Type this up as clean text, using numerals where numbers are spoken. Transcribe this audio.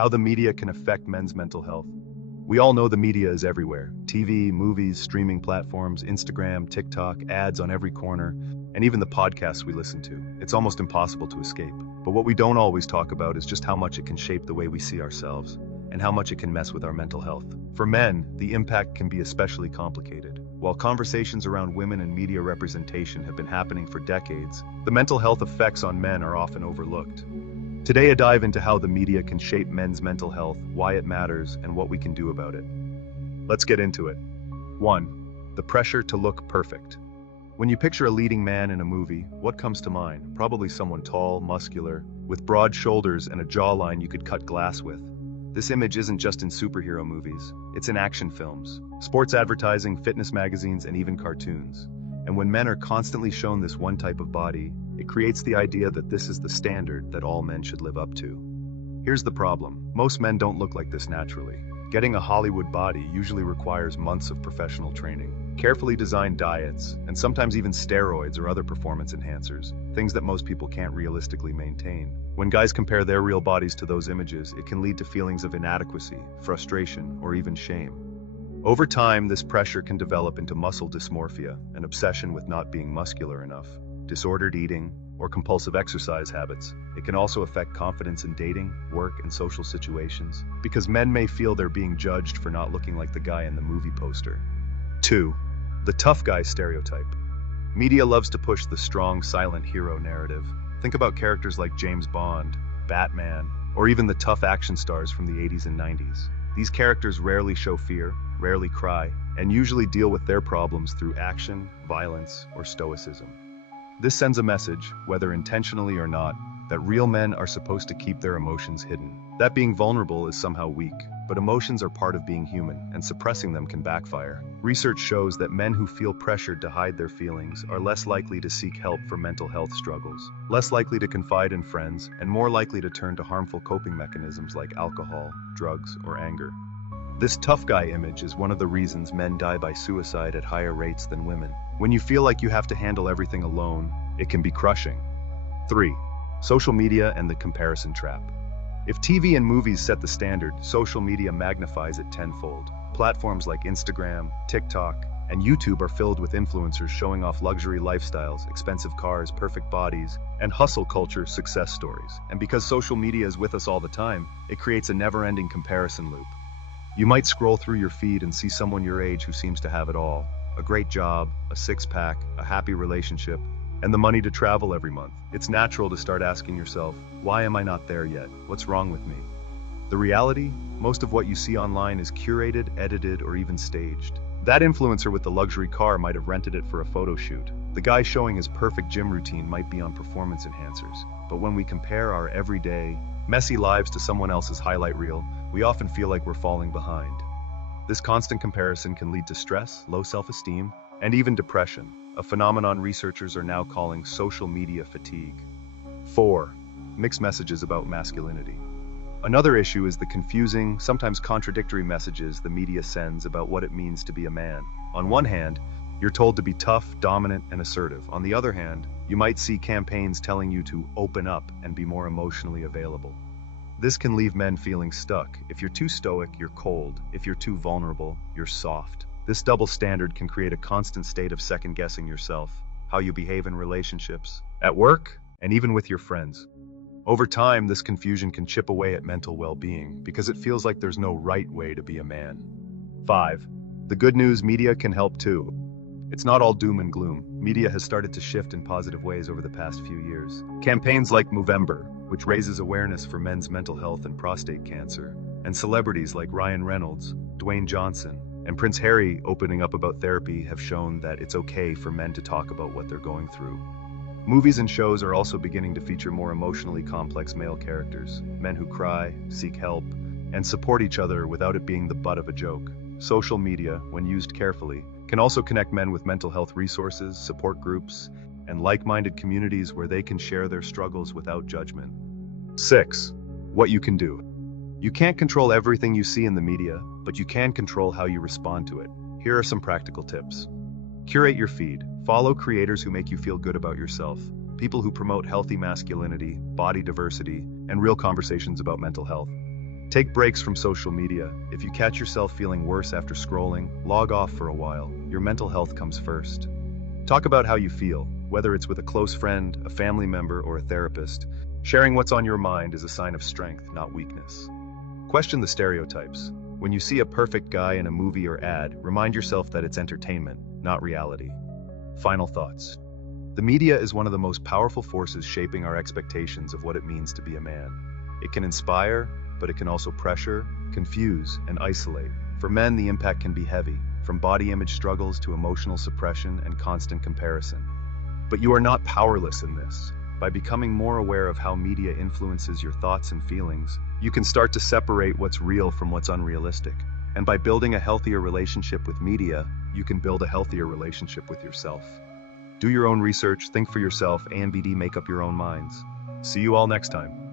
How the media can affect men's mental health. We all know the media is everywhere. TV, movies, streaming platforms, Instagram, TikTok, ads on every corner, and even the podcasts we listen to. It's almost impossible to escape. But what we don't always talk about is just how much it can shape the way we see ourselves, and how much it can mess with our mental health. For men, the impact can be especially complicated. While conversations around women and media representation have been happening for decades, the mental health effects on men are often overlooked. Today, a dive into how the media can shape men's mental health, why it matters, and what we can do about it. Let's get into it. 1. The pressure to look perfect. When you picture a leading man in a movie, what comes to mind? Probably someone tall, muscular, with broad shoulders and a jawline you could cut glass with. This image isn't just in superhero movies, it's in action films, sports advertising, fitness magazines, and even cartoons. And when men are constantly shown this one type of body, it creates the idea that this is the standard that all men should live up to. Here's the problem. Most men don't look like this naturally. Getting a Hollywood body usually requires months of professional training, carefully designed diets, and sometimes even steroids or other performance enhancers, things that most people can't realistically maintain. When guys compare their real bodies to those images, it can lead to feelings of inadequacy, frustration, or even shame. Over time, this pressure can develop into muscle dysmorphia, an obsession with not being muscular enough, disordered eating, or compulsive exercise habits. It can also affect confidence in dating, work, and social situations, because men may feel they're being judged for not looking like the guy in the movie poster. 2. The tough guy stereotype. Media loves to push the strong, silent hero narrative. Think about characters like James Bond, Batman, or even the tough action stars from the 80s and 90s. These characters rarely show fear, rarely cry, and usually deal with their problems through action, violence, or stoicism. This sends a message, whether intentionally or not, that real men are supposed to keep their emotions hidden. That being vulnerable is somehow weak, but emotions are part of being human, and suppressing them can backfire. Research shows that men who feel pressured to hide their feelings are less likely to seek help for mental health struggles, less likely to confide in friends, and more likely to turn to harmful coping mechanisms like alcohol, drugs, or anger. This tough guy image is one of the reasons men die by suicide at higher rates than women. When you feel like you have to handle everything alone, it can be crushing. 3. Social media and the comparison trap. If TV and movies set the standard, social media magnifies it tenfold. Platforms like Instagram, TikTok, and YouTube are filled with influencers showing off luxury lifestyles, expensive cars, perfect bodies, and hustle culture success stories. And because social media is with us all the time, it creates a never-ending comparison loop. You might scroll through your feed and see someone your age who seems to have it all. A great job, a six-pack, a happy relationship, and the money to travel every month. It's natural to start asking yourself, why am I not there yet? What's wrong with me? The reality, most of what you see online is curated, edited, or even staged. That influencer with the luxury car might have rented it for a photo shoot. The guy showing his perfect gym routine might be on performance enhancers. But when we compare our everyday, messy lives to someone else's highlight reel, we often feel like we're falling behind. This constant comparison can lead to stress, low self-esteem, and even depression, a phenomenon researchers are now calling social media fatigue. 4. Mixed messages about masculinity. Another issue is the confusing, sometimes contradictory messages the media sends about what it means to be a man. On one hand, you're told to be tough, dominant, and assertive. On the other hand, you might see campaigns telling you to open up and be more emotionally available. This can leave men feeling stuck. If you're too stoic, you're cold. If you're too vulnerable, you're soft. This double standard can create a constant state of second-guessing yourself, how you behave in relationships, at work, and even with your friends. Over time, this confusion can chip away at mental well-being because it feels like there's no right way to be a man. 5. The good news, media can help too. It's not all doom and gloom. Media has started to shift in positive ways over the past few years. Campaigns like Movember, which raises awareness for men's mental health and prostate cancer, and celebrities like Ryan Reynolds, Dwayne Johnson, and Prince Harry opening up about therapy have shown that it's okay for men to talk about what they're going through. Movies and shows are also beginning to feature more emotionally complex male characters, men who cry, seek help, and support each other without it being the butt of a joke. Social media, when used carefully, can also connect men with mental health resources, support groups, and like-minded communities where they can share their struggles without judgment. 6. What you can do. You can't control everything you see in the media, but you can control how you respond to it. Here are some practical tips. Curate your feed. Follow creators who make you feel good about yourself, people who promote healthy masculinity, body diversity, and real conversations about mental health. Take breaks from social media. If you catch yourself feeling worse after scrolling, log off for a while. Your mental health comes first. Talk about how you feel, whether it's with a close friend, a family member, or a therapist. Sharing what's on your mind is a sign of strength, not weakness. Question the stereotypes. When you see a perfect guy in a movie or ad, remind yourself that it's entertainment, not reality. Final thoughts. The media is one of the most powerful forces shaping our expectations of what it means to be a man. It can inspire, but it can also pressure, confuse, and isolate. For men, the impact can be heavy, from body image struggles to emotional suppression and constant comparison. But you are not powerless in this. By becoming more aware of how media influences your thoughts and feelings, you can start to separate what's real from what's unrealistic. And by building a healthier relationship with media, you can build a healthier relationship with yourself. Do your own research, think for yourself, and make up your own minds. See you all next time.